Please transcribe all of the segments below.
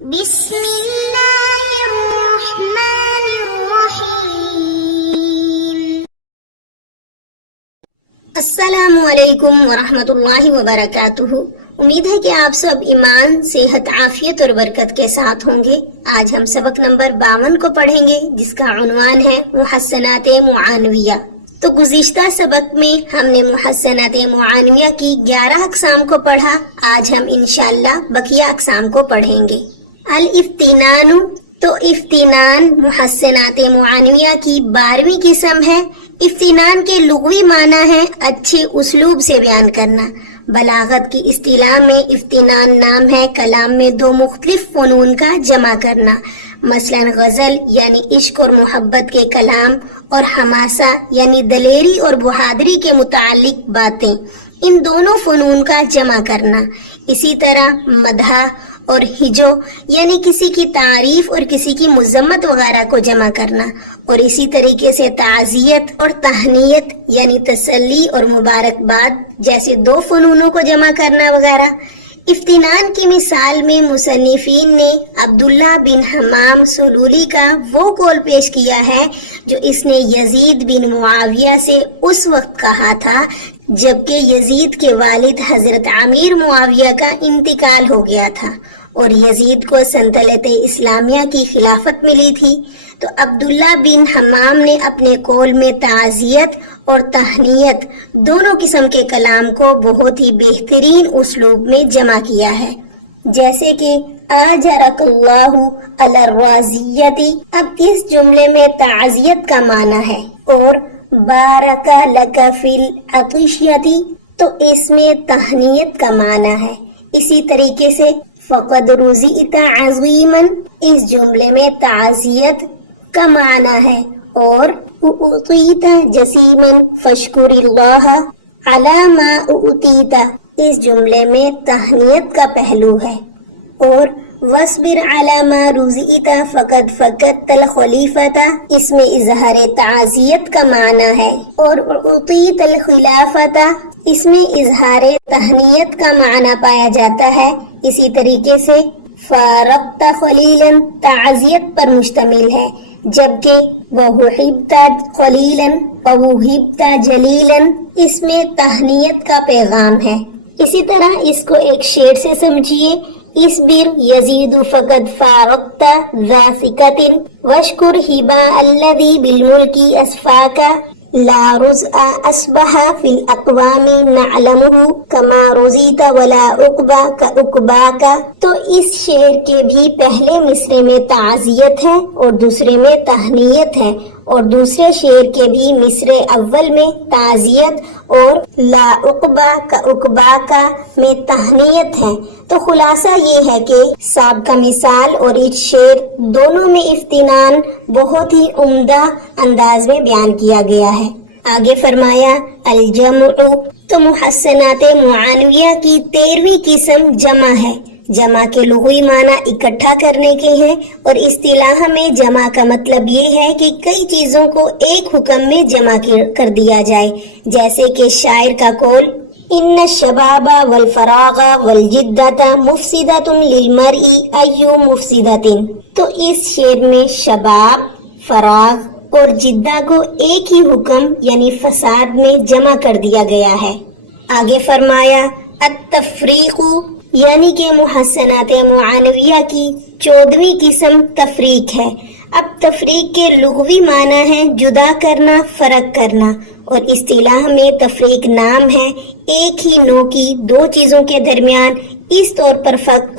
بسم اللہ الرحمن الرحیم۔ السلام علیکم ورحمۃ اللہ وبرکاتہ۔ امید ہے کہ آپ سب ایمان، صحت، عافیت اور برکت کے ساتھ ہوں گے۔ آج ہم سبق نمبر 52 کو پڑھیں گے، جس کا عنوان ہے محسنات معانویہ۔ تو گزشتہ سبق میں ہم نے محسنات معانویہ کی 11 اقسام کو پڑھا۔ آج ہم انشاءاللہ بقیہ اقسام کو پڑھیں گے۔ الافتینان، تو افتینان محسنات معانویہ کی 12ویں قسم ہے۔ افتینان کے لغوی معنی ہے اچھے اسلوب سے بیان کرنا۔ بلاغت کی اصطلاح میں افتینان نام ہے کلام میں دو مختلف فنون کا جمع کرنا، مثلا غزل یعنی عشق اور محبت کے کلام، اور حماسہ یعنی دلیری اور بہادری کے متعلق باتیں، ان دونوں فنون کا جمع کرنا۔ اسی طرح مدح اور ہجو یعنی کسی کی تعریف اور کسی کی مذمت وغیرہ کو جمع کرنا، اور اسی طریقے سے تعزیت اور تہنیت یعنی تسلی اور مبارکباد جیسے دو فنونوں کو جمع کرنا وغیرہ۔ افتینان کی مثال میں مصنفین نے عبداللہ بن حمام سلولی کا وہ قول پیش کیا ہے جو اس نے یزید بن معاویہ سے اس وقت کہا تھا جبکہ یزید کے والد حضرت امیر معاویہ کا انتقال ہو گیا تھا اور یزید کو سلطنت اسلامیہ کی خلافت ملی تھی۔ تو عبداللہ بن حمام نے اپنے قول میں تعزیت اور تہنیت دونوں قسم کے کلام کو بہت ہی بہترین اسلوب میں جمع کیا ہے، جیسے کہ آجرک اللہ علی الرازیتی، اب اس جملے میں تعزیت کا معنی ہے، اور بارک لک فی العطیشیتی، تو اس میں تہنیت کا معنی ہے۔ اسی طریقے سے فقد رزقت عظیما، اس جملے میں تعزیت کا معنی ہے، اور اعطیت جسیما فاشکر اللہ علی ما اعطیت، اس جملے میں تہنیت کا پہلو ہے، اور وَاصْبِرْ عَلَى مَا رُزِقْتَ فَقَدْ فَقَدْتَ الْخَلِيفَةَ، اس میں اظہار تعزیت کا معنی ہے، اور اعطیت الخلافۃ، اس میں اظہار تہنیت کا معنی پایا جاتا ہے۔ اسی طریقے سے فارقت خلیلا تعزیت پر مشتمل ہے، جبکہ وَوُحِبْتَ خلیلا وَوُحِبْتَ جلیلا، اس میں تہنیت کا پیغام ہے۔ اسی طرح اس کو ایک شعر سے سمجھیے، اصبر یزید فقد فارقت ذا ثقۃ واشکر ہباء الذی بالملک اصفاک لا رزء اصبح فی الاقوام نعلمہ کما رزیت ولا عقبہ کعقباک، تو اس شعر کے بھی پہلے مصرے میں تعزیت ہے اور دوسرے میں تہنیت ہے، اور دوسرے شعر کے بھی مصرے اول میں تعزیت اور لا عقبہ کعقباک میں تہنیت ہے۔ تو خلاصہ یہ ہے کہ سابقہ مثال اور اس شعر دونوں میں افتینان بہت ہی عمدہ انداز میں بیان کیا گیا ہے۔ آگے فرمایا الجمع، تو محسنات معانویہ کی 13ویں قسم جمع ہے۔ جمع کے لغوی معنی اکٹھا کرنے کے ہیں، اور اصطلاح میں جمع کا مطلب یہ ہے کہ کئی چیزوں کو ایک حکم میں جمع کر دیا جائے، جیسے کہ شاعر کا قول ان الشباب والفراغ والجدۃ مفسدۃ للمرء ای مفسدۃ، تو اس شعر میں شباب، فراغ اور جدہ کو ایک ہی حکم یعنی فساد میں جمع کر دیا گیا ہے۔ آگے فرمایا التفریق، یعنی کہ محسنات معانویہ کی 14ویں قسم تفریق ہے۔ اب تفریق کے لغوی معنی ہے جدا کرنا، فرق کرنا، اور اصطلاح میں تفریق نام ہے ایک ہی نوع کی دو چیزوں کے درمیان اس طور پر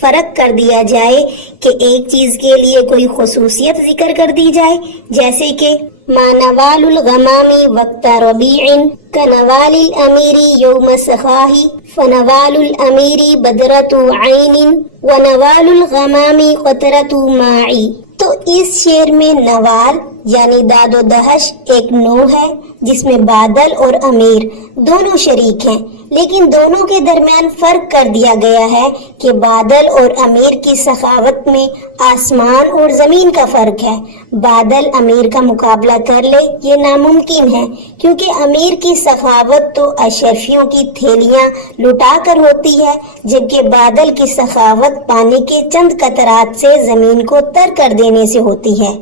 فرق کر دیا جائے کہ ایک چیز کے لیے کوئی خصوصیت ذکر کر دی جائے، جیسے کہ ما نوال الغمام وقت ربیع کنوال الامیر یوم سخاہ فنوال الامیر بدرۃ عین ونوال الغمام قطرۃ ماء، تو اس شعر میں نوال یعنی داد و دہش ایک نوع ہے جس میں بادل اور امیر دونوں شریک ہیں، لیکن دونوں کے درمیان فرق کر دیا گیا ہے کہ بادل اور امیر کی سخاوت میں آسمان اور زمین کا فرق ہے۔ بادل امیر کا مقابلہ کر لے یہ ناممکن ہے، کیونکہ امیر کی سخاوت تو اشرفیوں کی تھیلیاں لٹا کر ہوتی ہے، جبکہ بادل کی سخاوت پانی کے چند قطرات سے زمین کو تر کر دینے سے ہوتی ہے۔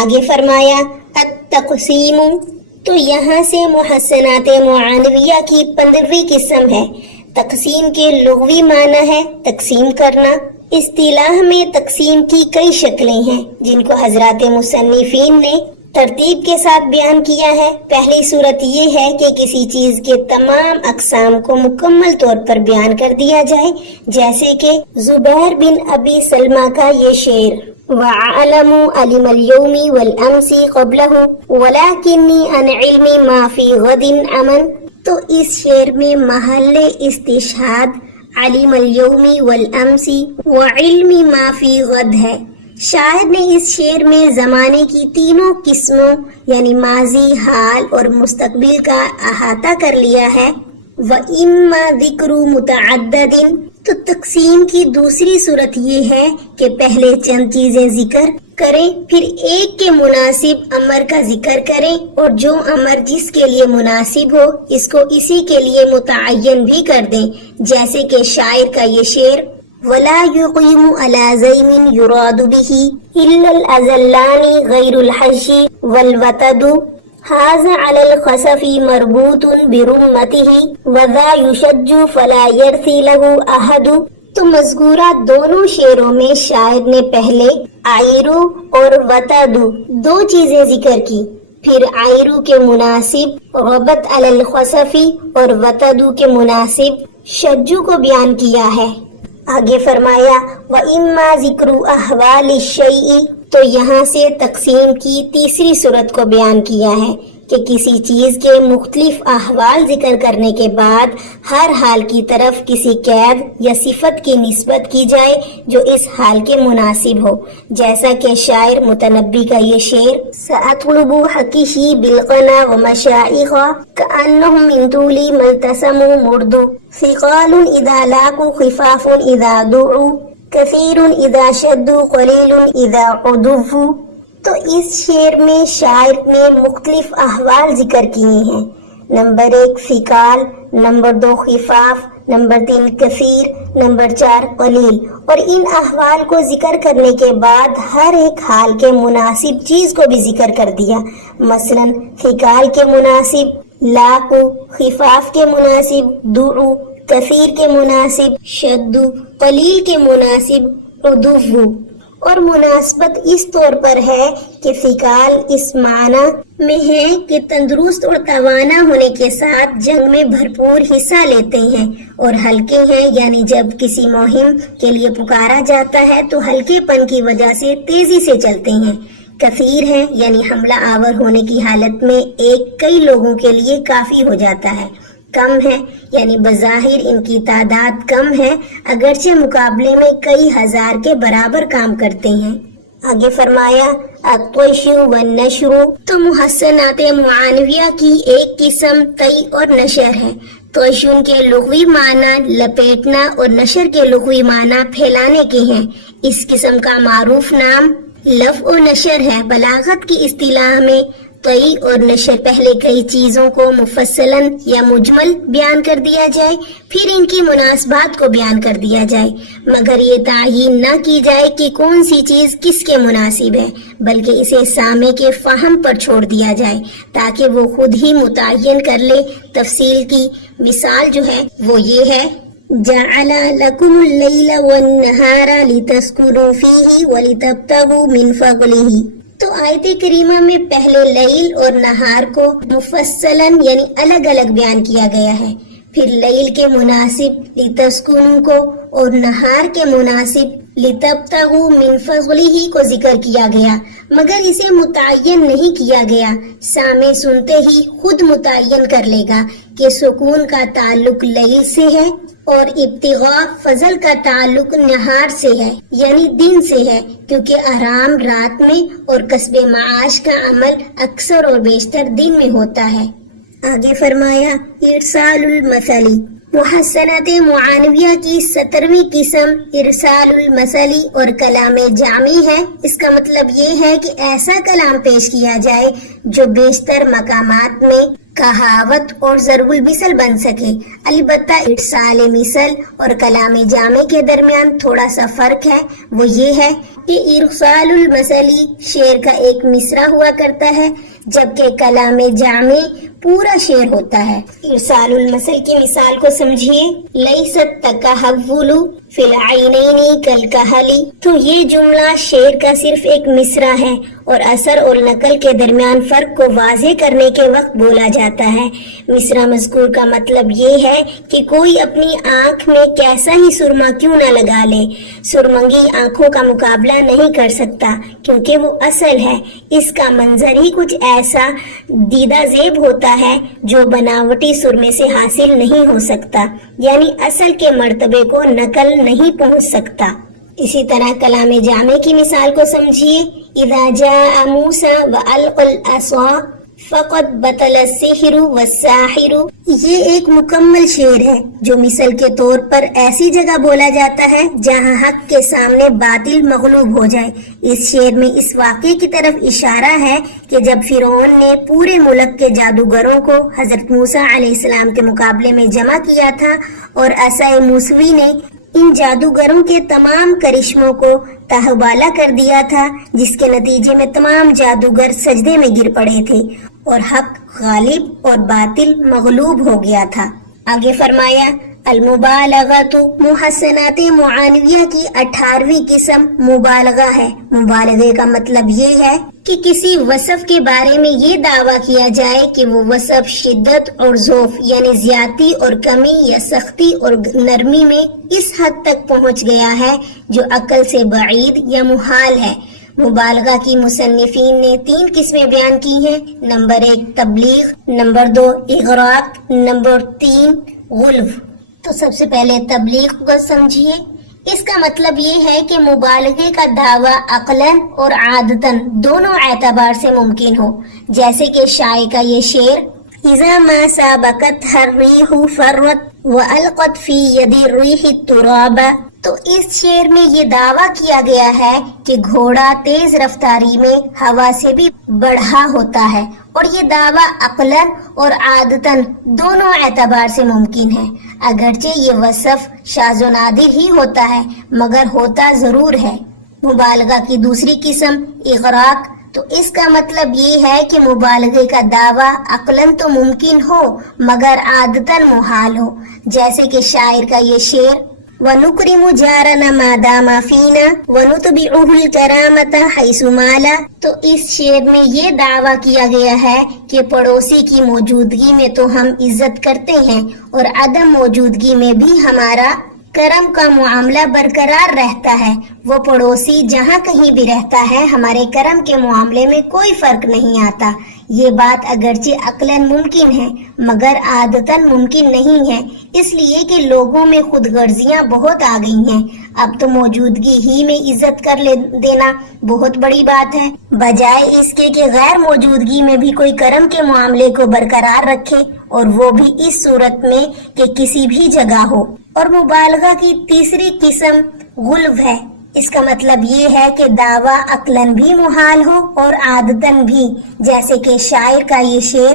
آگے فرمایا التقسیم، تو یہاں سے محسنات معانویہ کی 15ویں قسم ہے۔ تقسیم کے لغوی معنی ہے تقسیم کرنا۔ اصطلاح میں تقسیم کی کئی شکلیں ہیں جن کو حضرات مصنفین نے ترتیب کے ساتھ بیان کیا ہے۔ پہلی صورت یہ ہے کہ کسی چیز کے تمام اقسام کو مکمل طور پر بیان کر دیا جائے، جیسے کہ زبیر بن ابی سلمہ کا یہ شعر وَعَلَمُ عَلِمَ الْيَوْمِ وَالْأَمْسِ قَبْلَهُ وَلَكِنِّي عَنْ عِلْمِ مَا فِي غَدٍ أَمَنْ، تو اس شعر میں محل استشہاد علم اليوم والامس وعلم ما فی غد ہے۔ شاعر نے اس شعر میں زمانے کی تینوں قسموں یعنی ماضی، حال اور مستقبل کا احاطہ کر لیا ہے۔ وَإِمَّا ذِكْرُ مُتَعَدَّدٍ، تو تقسیم کی دوسری صورت یہ ہے کہ پہلے چند چیزیں ذکر کریں، پھر ایک کے مناسب امر کا ذکر کریں، اور جو امر جس کے لیے مناسب ہو اس کو اسی کے لیے متعین بھی کر دیں، جیسے کہ شاعر کا یہ شعر وَلَا يُقِيمُ عَلَى زَيْمٍ يُرَادُ بِهِ إِلَّا الْأَزَلَّانِ غَيْرُ الْحَجِّ وَالْوَتَدُ هَذَا عَلَى الْخَسَفِ مَرْبُوطٌ بِرُمَّتِهِ وَذَا يُشَجُّ فَلَا يَرْثِي لَهُ أَحَدُ۔ تو مذکورہ دونوں شعروں میں شاعر نے پہلے آئرو اور وتدو دو چیزیں ذکر کی، پھر آئرو کے مناسب غبت علی الخسفی اور وتدو کے مناسب شجو کو بیان کیا ہے۔ آگے فرمایا وَإِمَّا ذِكْرُ أَحْوَالِ الشَّيْءِ، تو یہاں سے تقسیم کی تیسری صورت کو بیان کیا ہے کہ کسی چیز کے مختلف احوال ذکر کرنے کے بعد ہر حال کی طرف کسی قید یا صفت کی نسبت کی جائے جو اس حال کے مناسب ہو، جیسا کہ شاعر متنبی کا یہ شعر سأطلب حکیشی بالقنا ومشائخ کأنہم من طول ملتسم مرد ثقال اذا لاقوا خفاف اذا دعوا کثیر اذا شدوا قلیل اذا عدفوا۔ تو اس شعر میں شاعر نے مختلف احوال ذکر کیے ہیں، نمبر 1 ثقال، نمبر 2 خفاف، نمبر 3 کثیر، نمبر 4 قلیل، اور ان احوال کو ذکر کرنے کے بعد ہر ایک حال کے مناسب چیز کو بھی ذکر کر دیا۔ مثلا ثقال کے مناسب لاقو، خفاف کے مناسب دعو، کثیر کے مناسب شدو، قلیل کے مناسب عدفو۔ اور مناسبت اس طور پر ہے کہ ثقال اس معنی میں ہے کہ تندرست اور توانا ہونے کے ساتھ جنگ میں بھرپور حصہ لیتے ہیں، اور ہلکے ہیں یعنی جب کسی مہم کے لیے پکارا جاتا ہے تو ہلکے پن کی وجہ سے تیزی سے چلتے ہیں۔ کثیر ہے یعنی حملہ آور ہونے کی حالت میں ایک کئی لوگوں کے لیے کافی ہو جاتا ہے۔ کم ہے یعنی بظاہر ان کی تعداد کم ہے، اگرچہ مقابلے میں کئی ہزار کے برابر کام کرتے ہیں۔ آگے فرمایا الطیش والنشر، تو محسنات معانویہ کی ایک قسم طی اور نشر ہے۔ طیشن کے لغوی معنی لپیٹنا اور نشر کے لغوی معنی پھیلانے کے ہیں۔ اس قسم کا معروف نام لف و نشر ہے۔ بلاغت کی اصطلاح میں طی اور نشر پہلے کئی چیزوں کو مفصلاً یا مجمل بیان کر دیا جائے، پھر ان کی مناسبات کو بیان کر دیا جائے، مگر یہ تعیین نہ کی جائے کہ کون سی چیز کس کے مناسب ہے، بلکہ اسے سامع کے فہم پر چھوڑ دیا جائے تاکہ وہ خود ہی متعین کر لے۔ تفصیل کی مثال جو ہے وہ یہ ہے جعل لکم اللیل والنہار لتسکنوا فیہ ولتبتغوا من فضلہ۔ تو آیت کریمہ میں پہلے لیل اور نہار کو مفصلاً یعنی الگ الگ بیان کیا گیا ہے، پھر لیل کے مناسب لتسکنوا کو اور نہار کے مناسب لتبتغوا من فضلہ کو ذکر کیا گیا، مگر اسے متعین نہیں کیا گیا۔ سامع سنتے ہی خود متعین کر لے گا کہ سکون کا تعلق لیل سے ہے اور ابتغاء فضل کا تعلق نہار سے ہے یعنی دن سے ہے، کیونکہ آرام رات میں اور کسب معاش کا عمل اکثر اور بیشتر دن میں ہوتا ہے۔ آگے فرمایا ارسال المثلی، محسنات معانویہ کی 17ویں قسم ارسال المثلی اور کلام جامع ہے۔ اس کا مطلب یہ ہے کہ ایسا کلام پیش کیا جائے جو بیشتر مقامات میں کہاوت اور ضرب المثل بن سکے۔ البتہ ارسال مثل اور کلام جامع کے درمیان تھوڑا سا فرق ہے، وہ یہ ہے کہ ارسال المثلی شعر کا ایک مصرع ہوا کرتا ہے، جبکہ کلام جامع پورا شعر ہوتا ہے۔ ارسال المثل کی مثال کو سمجھیے، لیست تکہول فی العینین کالکہل، تو یہ جملہ شعر کا صرف ایک مصرع ہے اور اثر اور نقل کے درمیان فرق کو واضح کرنے کے وقت بولا جاتا ہے۔ مصرع مذکور کا مطلب یہ ہے کہ کوئی اپنی آنکھ میں کیسا ہی سرما کیوں نہ لگا لے، سرمنگی آنکھوں کا مقابلہ نہیں کر سکتا کیونکہ وہ اصل ہے۔ اس کا منظر ہی کچھ ایسا دیدہ زیب ہوتا ہے جو بناوٹی سرمے سے حاصل نہیں ہو سکتا، یعنی اصل کے مرتبے کو نقل نہیں پہنچ سکتا۔ اسی طرح کلام جامع کی مثال کو سمجھیے، اذا جاء موسیٰ وَأَلْقَى الْعَصَا فَقَدْ بَطَلَ السِّحْرُ وَالسَّاحِرُ، یہ ایک مکمل شعر ہے جو مثال کے طور پر ایسی جگہ بولا جاتا ہے جہاں حق کے سامنے باطل مغلوب ہو جائے۔ اس شعر میں اس واقعے کی طرف اشارہ ہے کہ جب فرعون نے پورے ملک کے جادوگروں کو حضرت موسیٰ علیہ السلام کے مقابلے میں جمع کیا تھا اور عصا موسوی نے ان جادوگروں کے تمام کرشموں کو تہوالہ کر دیا تھا، جس کے نتیجے میں تمام جادوگر سجدے میں گر پڑے تھے اور حق غالب اور باطل مغلوب ہو گیا تھا۔ آگے فرمایا المبالغۃ، محسنات معانویہ کی 18ویں قسم مبالغہ ہے۔ مبالغے کا مطلب یہ ہے کہ کسی وصف کے بارے میں یہ دعویٰ کیا جائے کہ وہ وصف شدت اور ذوف یعنی زیادتی اور کمی یا سختی اور نرمی میں اس حد تک پہنچ گیا ہے جو عقل سے بعید یا محال ہے۔ مبالغہ کی مصنفین نے 3 قسمیں بیان کی ہیں، نمبر 1 تبلیغ، نمبر 2 اغراق، نمبر 3 غلو۔ تو سب سے پہلے تبلیغ کو سمجھیے، اس کا مطلب یہ ہے کہ مبالغے کا دعویٰ عقلاً اور عادتاً دونوں اعتبار سے ممکن ہو، جیسے کہ شاعر کا یہ شعر اذا ما سابقتها الريح فرت والقت في يد الريح التراب، تو اس شعر میں یہ دعویٰ کیا گیا ہے کہ گھوڑا تیز رفتاری میں ہوا سے بھی بڑھا ہوتا ہے، اور یہ دعویٰ عقلاً اور عادتاً دونوں اعتبار سے ممکن ہے۔ اگرچہ یہ وصف شاذ و نادر ہی ہوتا ہے مگر ہوتا ضرور ہے۔ مبالغہ کی دوسری قسم اغراق، تو اس کا مطلب یہ ہے کہ مبالغے کا دعویٰ عقلاً تو ممکن ہو مگر عادتاً محال ہو، جیسے کہ شاعر کا یہ شعر وَنُكْرِمُ جَارَنَا مَا دَامَ فِينَا وَنُتْبِعُهُ الْكَرَامَةَ حَيْثُ مَالَ، تو اس شعر میں یہ دعویٰ کیا گیا ہے کہ پڑوسی کی موجودگی میں تو ہم عزت کرتے ہیں اور عدم موجودگی میں بھی ہمارا کرم کا معاملہ برقرار رہتا ہے۔ وہ پڑوسی جہاں کہیں بھی رہتا ہے، ہمارے کرم کے معاملے میں کوئی فرق نہیں آتا۔ یہ بات اگرچہ عقلاً ممکن ہے مگر عادتاً ممکن نہیں ہے، اس لیے کہ لوگوں میں خود غرضیاں بہت آ گئی ہیں۔ اب تو موجودگی ہی میں عزت کر دینا بہت بڑی بات ہے، بجائے اس کے کہ غیر موجودگی میں بھی کوئی کرم کے معاملے کو برقرار رکھے، اور وہ بھی اس صورت میں کہ کسی بھی جگہ ہو۔ اور مبالغہ کی تیسری قسم غلو ہے۔ اس کا مطلب یہ ہے کہ دعویٰ عقلاً بھی محال ہو اور عادتاً بھی، جیسے کہ شاعر کا یہ شعر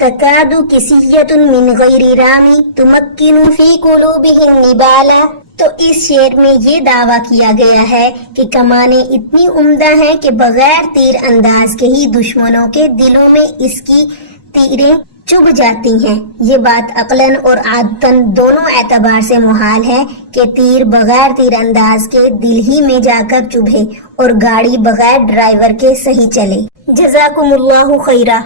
تکاد کسیۃ من غیر رامی تمکن فی قلوبہم نبالا، تو اس شعر میں یہ دعویٰ کیا گیا ہے کہ کمانیں اتنی عمدہ ہیں کہ بغیر تیر انداز کے ہی دشمنوں کے دلوں میں اس کی تیریں چبھ جاتی ہیں۔ یہ بات عقلاً اور عادتاً دونوں اعتبار سے محال ہے کہ تیر بغیر تیر انداز کے دل ہی میں جا کر چبھے اور گاڑی بغیر ڈرائیور کے صحیح چلے۔ جزاکم اللہ خیرہ۔